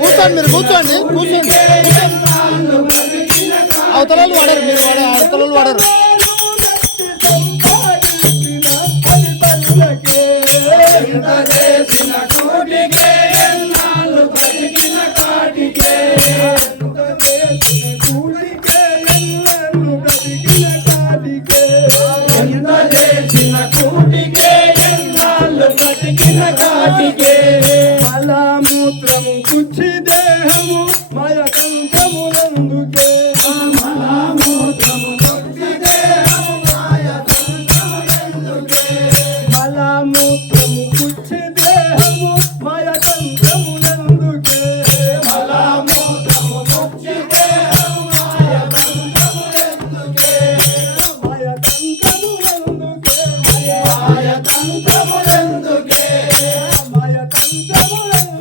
కూర్చోండి, మీరు కూర్చోండి, కూర్చోండి. అవతలలు వాడరు, మీరు అవతలలు వాడరు. మలామూత్రము కుచ్చి దేహము మయ కంఠమునందుకే మలామూత్రము కుచ్చి దేహము మయ కంఠమునందుకే మలామూత్రము కుచ్చి దేహము మయ కంఠమునందుకే మలామూత్రము కుచ్చి దేహము మయ కంఠమునందుకే మయ కంఠమునందుకే మయ కంఠమునందుకే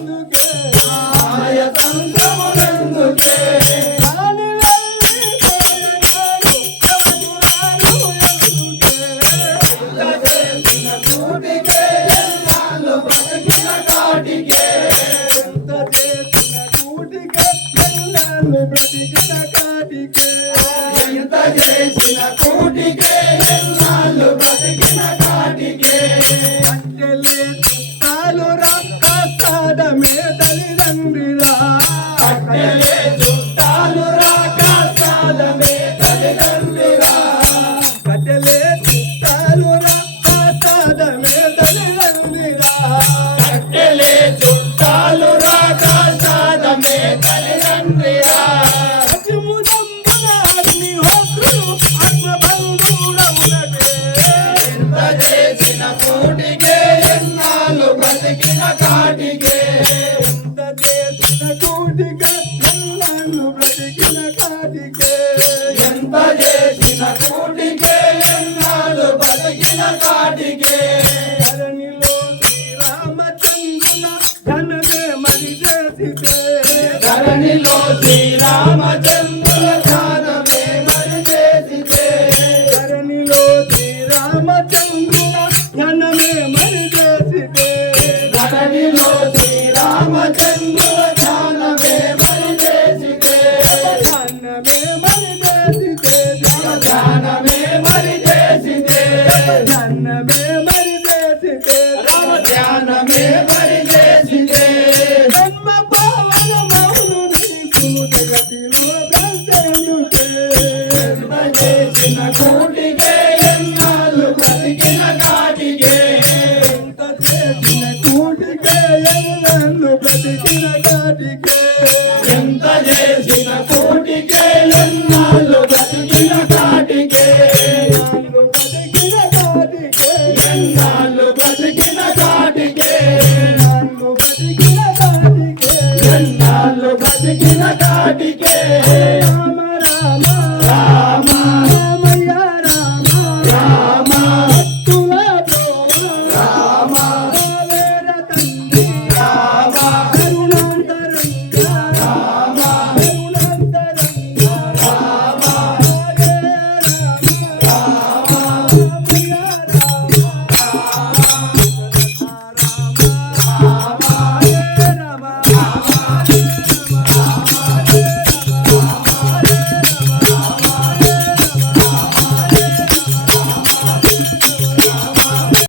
ఎంత చేసిన కూటికే ఎన్నాళ్ళు బతికిన కాటికే అట్టెలే చుట్టాలు రాకాడమే తల్లిదండ్రిరా అట్టెలే చుట్టాలు రాకాడమే తల్లిదండ్రిరా కట్టెలే చుట్టాలు రాకాడమే తల్లిదండ్రిరా కట్టెలే చుట్టాలు రాకాడమే తల్లిదండ్రిరా బతికిన కాటికే ఎంత చేసిన కూటికే ఎన్నాళ్ళు బ్రతికిన కాటికే ఎంత చేసిన కూటికే ఎన్నాళ్ళు బతికిన కాటికే ధరణిలో శ్రీరామచంద్రుల ధనమే మరి చేసితే ధరణిలో శ్రీరామచంద్రుల ధనమే మరి చేసితే ధరణిలో శ్రీరామచంద్రుల ధనమే మరి చేసితే ధరణిలో శ్రీరామచంద్రుల ధ్యానమే మరి చేసితే ధ్యానమే మరి చేసితే ధ్యానమే మరి చేసితే ధ్యానమే మరి చేసితే ధ్యానమే మరి చేసితే జన్మ పావన మౌను నీకు జగతిలో బ్రహ్మేందుకే జన్మ చేసిన కూటికే ఎన్నాళ్ళు బ్రతికిన కాటికే ఎంత చేసిన కూటికే ఎన్నాళ్ళు బ్రతికిన కాటికే ఎంత చేసిన కూటికే ఎన్నాళ్ళు బ్రతికిన కాటికే బ్రతికిన కాటికే ఎన్నాళ్ళు